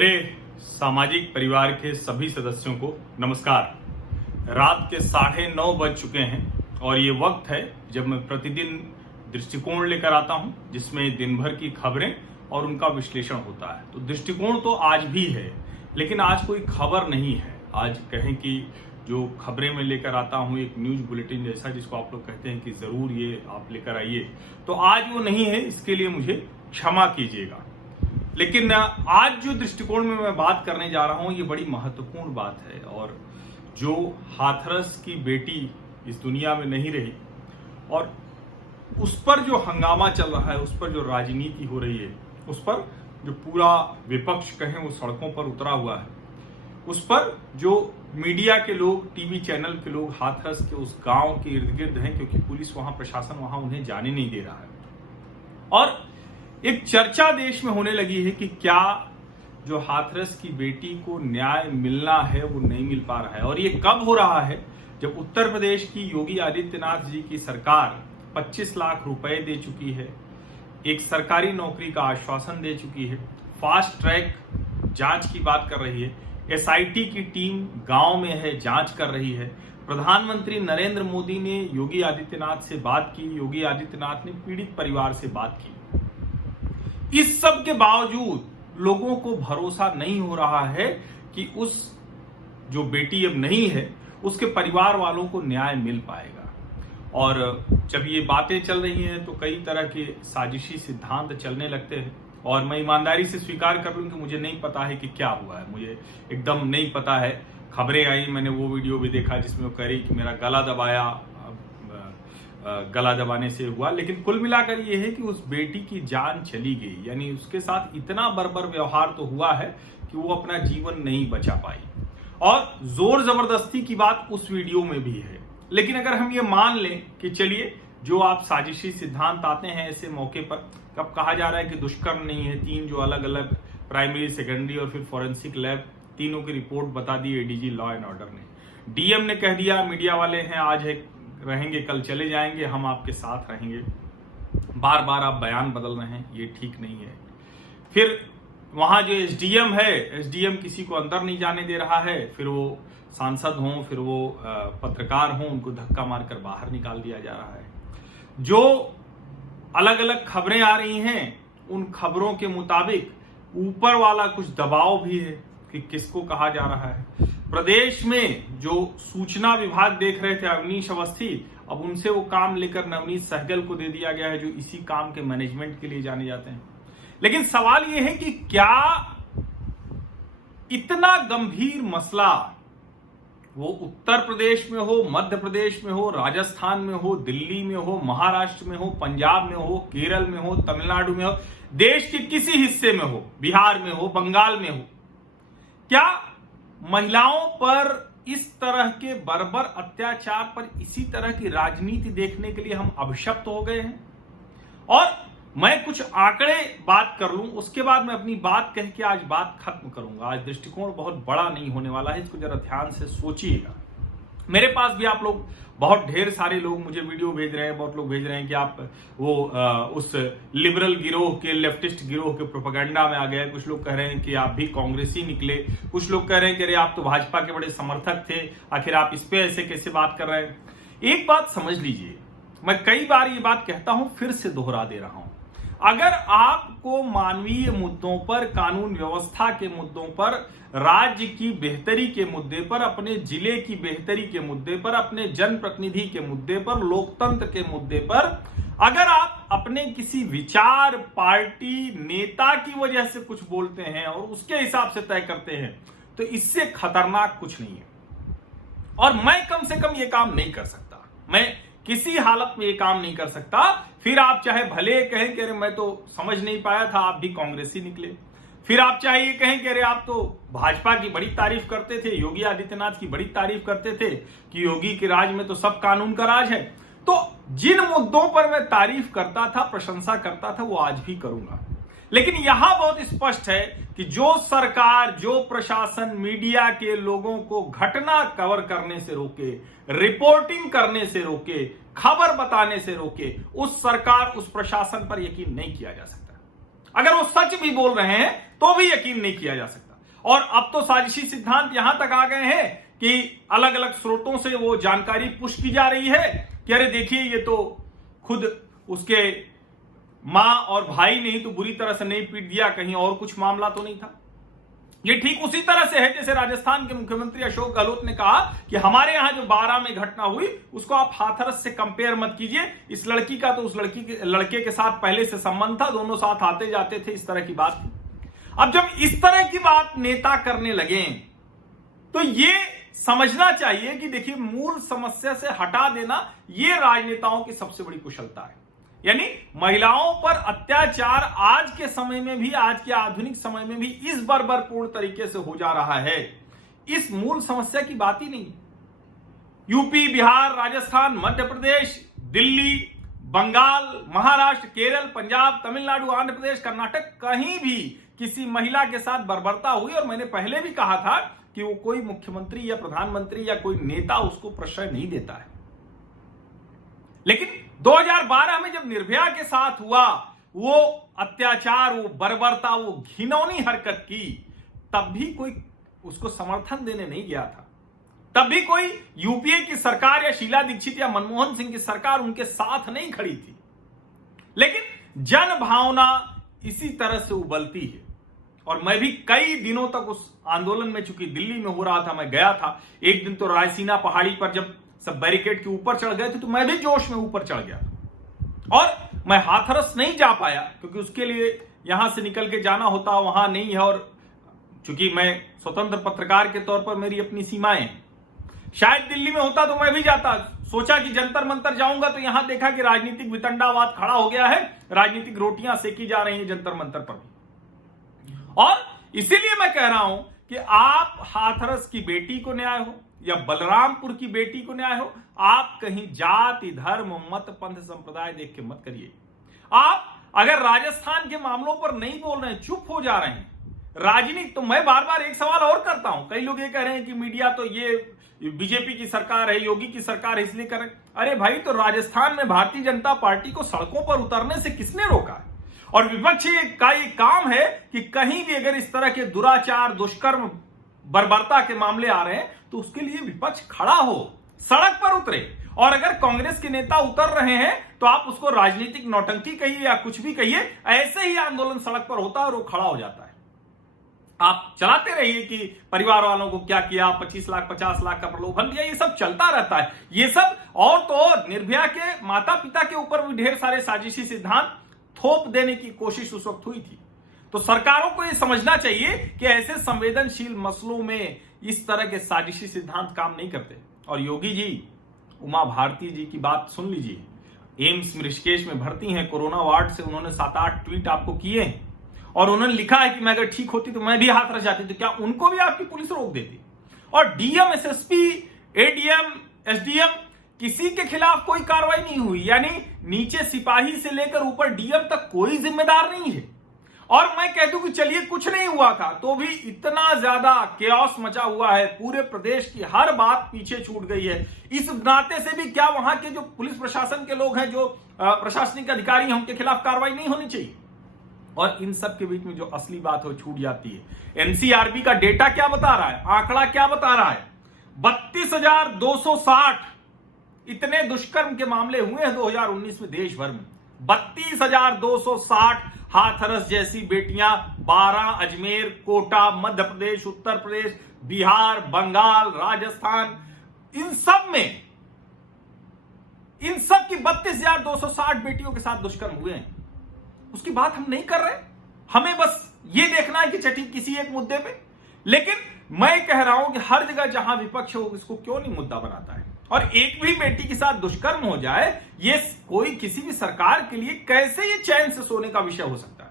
मेरे सामाजिक परिवार के सभी सदस्यों को नमस्कार। रात के 9:30 बज चुके हैं और ये वक्त है जब मैं प्रतिदिन दृष्टिकोण लेकर आता हूं, जिसमें दिन भर की खबरें और उनका विश्लेषण होता है। तो दृष्टिकोण तो आज भी है, लेकिन आज कोई खबर नहीं है। आज कहें कि जो खबरें मैं लेकर आता हूं, एक न्यूज बुलेटिन जैसा, जिसको आप लोग कहते हैं कि जरूर ये आप लेकर आइए, तो आज वो नहीं है। इसके लिए मुझे क्षमा कीजिएगा। लेकिन आज जो दृष्टिकोण में मैं बात करने जा रहा हूं, ये बड़ी महत्वपूर्ण बात है। और जो हाथरस की बेटी इस दुनिया में नहीं रही और उस पर जो हंगामा चल रहा है, उस पर जो राजनीति हो रही है, उस पर जो पूरा विपक्ष कहें वो सड़कों पर उतरा हुआ है, उस पर जो मीडिया के लोग, टीवी चैनल के लोग हाथरस के उस गांव के इर्द गिर्द हैं, क्योंकि पुलिस वहां, प्रशासन वहां उन्हें जाने नहीं दे रहा है। और एक चर्चा देश में होने लगी है कि क्या जो हाथरस की बेटी को न्याय मिलना है वो नहीं मिल पा रहा है। और ये कब हो रहा है? जब उत्तर प्रदेश की योगी आदित्यनाथ जी की सरकार 25 लाख रुपए दे चुकी है, एक सरकारी नौकरी का आश्वासन दे चुकी है, फास्ट ट्रैक जांच की बात कर रही है, एसआईटी की टीम गांव में है, जांच कर रही है, प्रधानमंत्री नरेंद्र मोदी ने योगी आदित्यनाथ से बात की, योगी आदित्यनाथ ने पीड़ित परिवार से बात की। इस सब के बावजूद लोगों को भरोसा नहीं हो रहा है कि उस जो बेटी अब नहीं है, उसके परिवार वालों को न्याय मिल पाएगा। और जब ये बातें चल रही हैं तो कई तरह के साजिशी सिद्धांत चलने लगते हैं। और मैं ईमानदारी से स्वीकार कर लूं कि मुझे नहीं पता है कि क्या हुआ है, मुझे एकदम नहीं पता है। खबरें आई, मैंने वो वीडियो भी देखा जिसमें वो कह रही कि मेरा गला दबाया, गला दबाने से हुआ। लेकिन कुल मिलाकर ये है कि उस बेटी की जान चली गई, यानी उसके साथ इतना बर्बर व्यवहार तो हुआ है कि वो अपना जीवन नहीं बचा पाई। और जोर जबरदस्ती की बात उस वीडियो में भी है। लेकिन अगर हम ये मान लें कि चलिए, जो आप साजिशी सिद्धांत आते हैं ऐसे मौके पर, कब कहा जा रहा है कि दुष्कर्म नहीं है, 3 जो अलग अलग प्राइमरी, सेकेंडरी और फिर फॉरेंसिक लैब, तीनों की रिपोर्ट बता दी एडीजी लॉ एंड ऑर्डर ने। डीएम ने कह दिया मीडिया वाले हैं, आज है रहेंगे, कल चले जाएंगे, हम आपके साथ रहेंगे। बार बार आप बयान बदल रहे हैं, ये ठीक नहीं है। फिर वहां जो एसडीएम है, एसडीएम किसी को अंदर नहीं जाने दे रहा है। फिर वो सांसद हों, फिर वो पत्रकार हों, उनको धक्का मारकर बाहर निकाल दिया जा रहा है। जो अलग अलग खबरें आ रही हैं, उन खबरों के मुताबिक ऊपर वाला कुछ दबाव भी है कि किसको कहा जा रहा है। प्रदेश में जो सूचना विभाग देख रहे थे अवनीश अवस्थी, अब उनसे वो काम लेकर नवनीत सहगल को दे दिया गया है, जो इसी काम के मैनेजमेंट के लिए जाने जाते हैं। लेकिन सवाल ये है कि क्या इतना गंभीर मसला वो उत्तर प्रदेश में हो, मध्य प्रदेश में हो, राजस्थान में हो, दिल्ली में हो, महाराष्ट्र में हो, पंजाब में हो, केरल में हो, तमिलनाडु में हो, देश के किसी हिस्से में हो, बिहार में हो, बंगाल में हो, क्या महिलाओं पर इस तरह के बर्बर अत्याचार पर इसी तरह की राजनीति देखने के लिए हम अभिशप्त हो गए हैं? और मैं कुछ आंकड़े बात कर लूं, उसके बाद मैं अपनी बात कह के आज बात खत्म करूंगा। आज दृष्टिकोण बहुत बड़ा नहीं होने वाला है, इसको जरा ध्यान से सोचिएगा। मेरे पास भी आप लोग, बहुत ढेर सारे लोग मुझे वीडियो भेज रहे हैं, बहुत लोग भेज रहे हैं कि आप वो उस लिबरल गिरोह के, लेफ्टिस्ट गिरोह के प्रोपेगेंडा में आ गए। कुछ लोग कह रहे हैं कि आप भी कांग्रेसी निकले, कुछ लोग कह रहे हैं कि अरे आप तो भाजपा के बड़े समर्थक थे, आखिर आप इस पे ऐसे कैसे बात कर रहे हैं। एक बात समझ लीजिए, मैं कई बार ये बात कहता हूं, फिर से दोहरा दे रहा हूं। अगर आपको मानवीय मुद्दों पर, कानून व्यवस्था के मुद्दों पर, राज्य की बेहतरी के मुद्दे पर, अपने जिले की बेहतरी के मुद्दे पर, अपने जनप्रतिनिधि के मुद्दे पर, लोकतंत्र के मुद्दे पर, अगर आप अपने किसी विचार, पार्टी, नेता की वजह से कुछ बोलते हैं और उसके हिसाब से तय करते हैं, तो इससे खतरनाक कुछ नहीं है। और मैं कम से कम ये काम नहीं कर सकता, मैं किसी हालत में ये काम नहीं कर सकता। फिर आप चाहे भले कहें कि अरे मैं तो समझ नहीं पाया था, आप भी कांग्रेसी निकले। फिर आप चाहे ये कहें कि अरे आप तो भाजपा की बड़ी तारीफ करते थे, योगी आदित्यनाथ की बड़ी तारीफ करते थे कि योगी के राज में तो सब कानून का राज है। तो जिन मुद्दों पर मैं तारीफ करता था, प्रशंसा करता था, वो आज भी करूंगा। लेकिन यहां बहुत स्पष्ट है कि जो सरकार, जो प्रशासन मीडिया के लोगों को घटना कवर करने से रोके, रिपोर्टिंग करने से रोके, खबर बताने से रोके, उस सरकार, उस प्रशासन पर यकीन नहीं किया जा सकता। अगर वो सच भी बोल रहे हैं तो भी यकीन नहीं किया जा सकता। और अब तो साजिशी सिद्धांत यहां तक आ गए हैं कि अलग अलग स्रोतों से वो जानकारी पुष्ट की जा रही है कि अरे देखिए ये तो खुद उसके मां और भाई ने ही तो बुरी तरह से नहीं पीट दिया, कहीं और कुछ मामला तो नहीं था। ये ठीक उसी तरह से है जैसे राजस्थान के मुख्यमंत्री अशोक गहलोत ने कहा कि हमारे यहां जो 12 में घटना हुई उसको आप हाथरस से कंपेयर मत कीजिए, इस लड़की का तो उस लड़के के साथ पहले से संबंध था, दोनों साथ आते जाते थे, इस तरह की बात थी। अब जब इस तरह की बात नेता करने लगे तो ये समझना चाहिए कि देखिए मूल समस्या से हटा देना ये राजनेताओं की सबसे बड़ी कुशलता है। यानी महिलाओं पर अत्याचार आज के समय में भी, आज के आधुनिक समय में भी इस बर्बरपूर्ण तरीके से हो जा रहा है, इस मूल समस्या की बात ही नहीं। यूपी, बिहार, राजस्थान, मध्य प्रदेश, दिल्ली, बंगाल, महाराष्ट्र, केरल, पंजाब, तमिलनाडु, आंध्र प्रदेश, कर्नाटक, कहीं भी किसी महिला के साथ बर्बरता हुई और मैंने पहले भी कहा था कि वो कोई मुख्यमंत्री या प्रधानमंत्री या कोई नेता उसको प्रश्रय नहीं देता है। लेकिन 2012 में जब निर्भया के साथ हुआ वो अत्याचार, वो बर्बरता, वो घिनौनी हरकत की, तब भी कोई उसको समर्थन देने नहीं गया था। तब भी कोई यूपीए की सरकार या शीला दीक्षित या मनमोहन सिंह की सरकार उनके साथ नहीं खड़ी थी। लेकिन जन भावना इसी तरह से उबलती है और मैं भी कई दिनों तक उस आंदोलन में, चूंकि दिल्ली में हो रहा था, मैं गया था। एक दिन तो रायसीना पहाड़ी पर जब सब बैरिकेड के ऊपर चढ़ गए थे तो मैं भी जोश में ऊपर चढ़ गया और मैं हाथरस नहीं जा पाया क्योंकि उसके लिए यहां से निकल के जाना होता, वहां नहीं है और चूंकि मैं स्वतंत्र पत्रकार के तौर पर मेरी अपनी सीमाएं, शायद दिल्ली में होता तो मैं भी जाता। सोचा कि जंतर मंतर जाऊंगा तो यहां देखा कि राजनीतिक वितंडावाद खड़ा हो गया है, राजनीतिक रोटियां सेकी जा रही हैं जंतर मंतर पर। और इसीलिए मैं कह रहा हूं कि आप हाथरस की बेटी को न्याय हो या बलरामपुर की बेटी को न्याय हो, आप कहीं जाति, धर्म, मत, पंथ, संप्रदाय देख के मत करिए। आप अगर राजस्थान के मामलों पर नहीं बोल रहे हैं, चुप हो जा रहे हैं, राजनीति, तो मैं बार बार एक सवाल और करता हूं। कई लोग ये कह रहे हैं कि मीडिया तो ये बीजेपी की सरकार है, योगी की सरकार है, इसलिए कर रहे। अरे भाई, तो राजस्थान में भारतीय जनता पार्टी को सड़कों पर उतरने से किसने रोका है? और विपक्ष का ये काम है कि कहीं भी अगर इस तरह के दुराचार, दुष्कर्म, बर्बरता के मामले आ रहे हैं तो उसके लिए विपक्ष खड़ा हो, सड़क पर उतरे। और अगर कांग्रेस के नेता उतर रहे हैं तो आप उसको राजनीतिक नौटंकी कहिए या कुछ भी कहिए, ऐसे ही आंदोलन सड़क पर होता है और वो खड़ा हो जाता है। आप चलाते रहिए कि परिवार वालों को क्या किया, 25 लाख 50 लाख का प्रलोभन दिया, ये सब चलता रहता है। ये सब और तो और निर्भया के माता पिता के ऊपर भी ढेर सारे साजिशी सिद्धांत थोप देने की कोशिश उस वक्त हुई थी। तो सरकारों को यह समझना चाहिए कि ऐसे संवेदनशील मसलों में इस तरह के साजिशी सिद्धांत काम नहीं करते। और योगी जी, उमा भारती जी की बात सुन लीजिए। एम्स ऋषिकेश में भर्ती हैं, कोरोना वार्ड से उन्होंने 7-8 ट्वीट आपको किए हैं और उन्होंने लिखा है कि मैं अगर ठीक होती तो मैं भी हाथरस जाती, तो क्या उनको भी आपकी पुलिस रोक देती? और डीएम, एसएसपी, एडीएम, एसडीएम, किसी के खिलाफ कोई कार्रवाई नहीं हुई। यानी नीचे सिपाही से लेकर ऊपर डीएम तक कोई जिम्मेदार नहीं है। और मैं कह दूं कि चलिए कुछ नहीं हुआ था तो भी इतना ज्यादा केओस मचा हुआ है, पूरे प्रदेश की हर बात पीछे छूट गई है। इस नाते से भी क्या वहां के जो पुलिस प्रशासन के लोग हैं, जो प्रशासनिक अधिकारी हैं, उनके खिलाफ कार्रवाई नहीं होनी चाहिए? और इन सब के बीच में जो असली बात हो छूट जाती है। एनसीआरबी का डेटा क्या बता रहा है, आंकड़ा क्या बता रहा है? 32,260 इतने दुष्कर्म के मामले हुए हैं 2019 में देश भर में। 32,260 हाथरस जैसी बेटियां 12 अजमेर, कोटा, मध्य प्रदेश, उत्तर प्रदेश, बिहार, बंगाल, राजस्थान, इन सब की 32,260 बेटियों के साथ दुष्कर्म हुए हैं। उसकी बात हम नहीं कर रहे, हमें बस ये देखना है कि चटी किसी एक मुद्दे पे। लेकिन मैं कह रहा हूं कि हर जगह जहां विपक्ष हो इसको क्यों नहीं मुद्दा बनाता है? और एक भी बेटी के साथ दुष्कर्म हो जाए, ये कोई किसी भी सरकार के लिए कैसे ये चैन से सोने का विषय हो सकता है?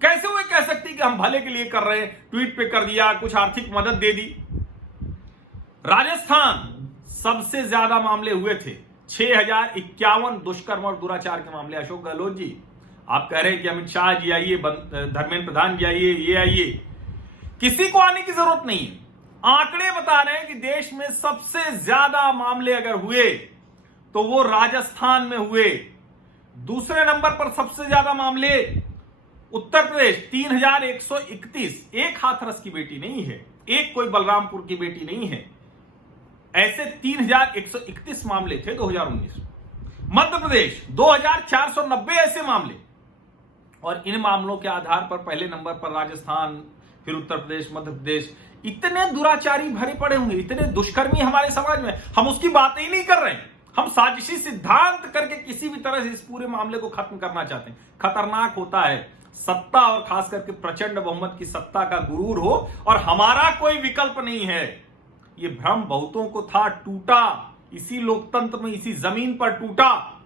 कैसे वो कह सकती कि हम भले के लिए कर रहे हैं, ट्वीट पे कर दिया, कुछ आर्थिक मदद दे दी। राजस्थान सबसे ज्यादा मामले हुए थे, 6,051 दुष्कर्म और दुराचार के मामले। अशोक गहलोत जी, आप कह रहे हैं कि अमित शाह जी आइए, धर्मेंद्र प्रधान जी आइए, ये आइए, किसी को आने की जरूरत नहीं है। आंकड़े बता रहे हैं कि देश में सबसे ज्यादा मामले अगर हुए तो वो राजस्थान में हुए। दूसरे नंबर पर सबसे ज्यादा मामले उत्तर प्रदेश 3131, एक हाथरस की बेटी नहीं है, एक कोई बलरामपुर की बेटी नहीं है, ऐसे 3131 मामले थे 2019 में। मध्य प्रदेश 2490 ऐसे मामले, और इन मामलों के आधार पर पहले नंबर पर राजस्थान, फिर उत्तर प्रदेश, मध्य प्रदेश। इतने दुराचारी भरे पड़े होंगे, इतने दुष्कर्मी हमारे समाज में, हम उसकी बात ही नहीं कर रहे हैं। हम साजिशी सिद्धांत करके किसी भी तरह से इस पूरे मामले को खत्म करना चाहते हैं। खतरनाक होता है सत्ता, और खास करके प्रचंड बहुमत की सत्ता का गुरूर हो और हमारा कोई विकल्प नहीं है। ये भ्रम बहुतों को था, टूटा इसी लोकतंत्र में, इसी जमीन पर टूटा।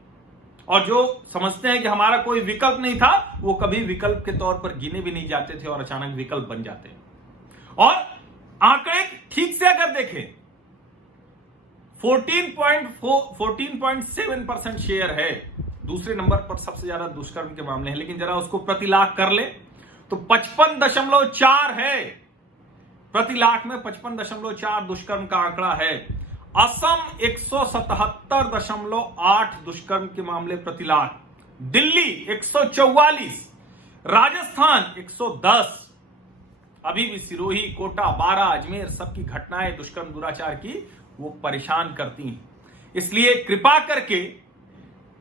और जो समझते हैं कि हमारा कोई विकल्प नहीं था, वो कभी विकल्प के तौर पर गिने भी नहीं जाते थे और अचानक विकल्प बन जाते हैं। और आंकड़े ठीक से अगर देखें, 14.7% शेयर है, दूसरे नंबर पर सबसे ज्यादा दुष्कर्म के मामले हैं। लेकिन जरा उसको प्रति लाख कर ले तो 55.4 है, प्रति लाख में 55.4 दुष्कर्म का आंकड़ा है। असम 177.8 दुष्कर्म के मामले प्रति लाख, दिल्ली 144, राजस्थान 110। अभी भी सिरोही, कोटा, बारा, अजमेर सबकी घटनाएं दुष्कर्म दुराचार की वो परेशान करती हैं। इसलिए कृपा करके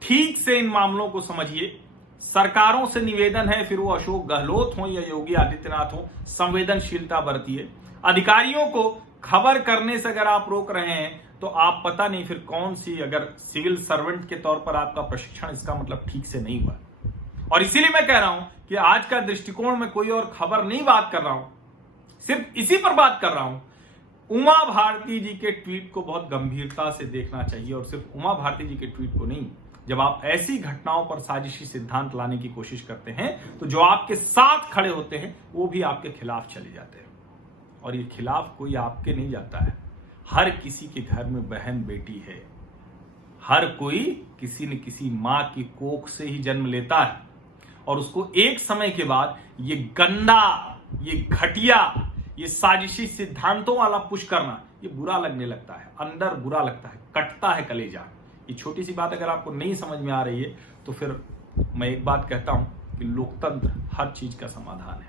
ठीक से इन मामलों को समझिए। सरकारों से निवेदन है, फिर वो अशोक गहलोत हो या योगी आदित्यनाथ हो, संवेदनशीलता बरतिए। अधिकारियों को खबर करने से अगर आप रोक रहे हैं तो आप पता नहीं फिर कौन सी, अगर सिविल सर्वेंट के तौर पर आपका प्रशिक्षण, इसका मतलब ठीक से नहीं हुआ। और इसीलिए मैं कह रहा हूं कि आज का दृष्टिकोण में कोई और खबर नहीं बात कर रहा हूं, सिर्फ इसी पर बात कर रहा हूं। उमा भारती जी के ट्वीट को बहुत गंभीरता से देखना चाहिए, और सिर्फ उमा भारती जी के ट्वीट को नहीं। जब आप ऐसी घटनाओं पर साजिशी सिद्धांत लाने की कोशिश करते हैं तो जो आपके साथ खड़े होते हैं वो भी आपके खिलाफ चले जाते हैं। और ये खिलाफ कोई आपके नहीं जाता है, हर किसी के घर में बहन बेटी है, हर कोई किसी न किसी मां की कोख से ही जन्म लेता है, और उसको एक समय के बाद ये गंदा, ये घटिया, ये साजिशी सिद्धांतों वाला पुश करना ये बुरा लगने लगता है, अंदर बुरा लगता है, कटता है कलेजा। ये छोटी सी बात अगर आपको नहीं समझ में आ रही है तो फिर मैं एक बात कहता हूं कि लोकतंत्र हर चीज का समाधान है।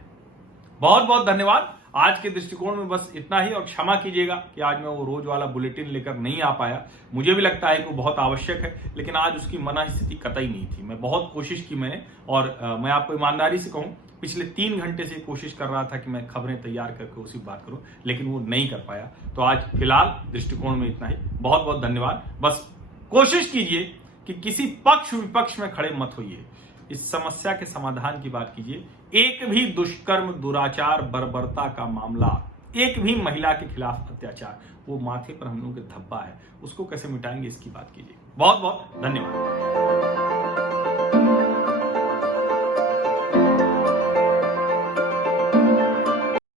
बहुत बहुत धन्यवाद। आज के दृष्टिकोण में बस इतना ही, और क्षमा कीजिएगा कि आज मैं वो रोज वाला बुलेटिन लेकर नहीं आ पाया। मुझे भी लगता है कि वो बहुत आवश्यक है, लेकिन आज उसकी मना स्थिति कतई नहीं थी। मैं बहुत कोशिश की मैंने, और मैं आपको ईमानदारी से कहूं, पिछले 3 घंटे से कोशिश कर रहा था कि मैं खबरें तैयार करके उसी बात करूं, लेकिन वो नहीं कर पाया। तो आज फिलहाल दृष्टिकोण में इतना ही। बहुत बहुत धन्यवाद। बस कोशिश कीजिए कि किसी पक्ष विपक्ष में खड़े मत होइए, इस समस्या के समाधान की बात कीजिए। एक भी दुष्कर्म, दुराचार, बर्बरता का मामला, एक भी महिला के खिलाफ अत्याचार, वो माथे पर हम लोगों के धब्बा है, उसको कैसे मिटाएंगे इसकी बात कीजिए। बहुत बहुत धन्यवाद।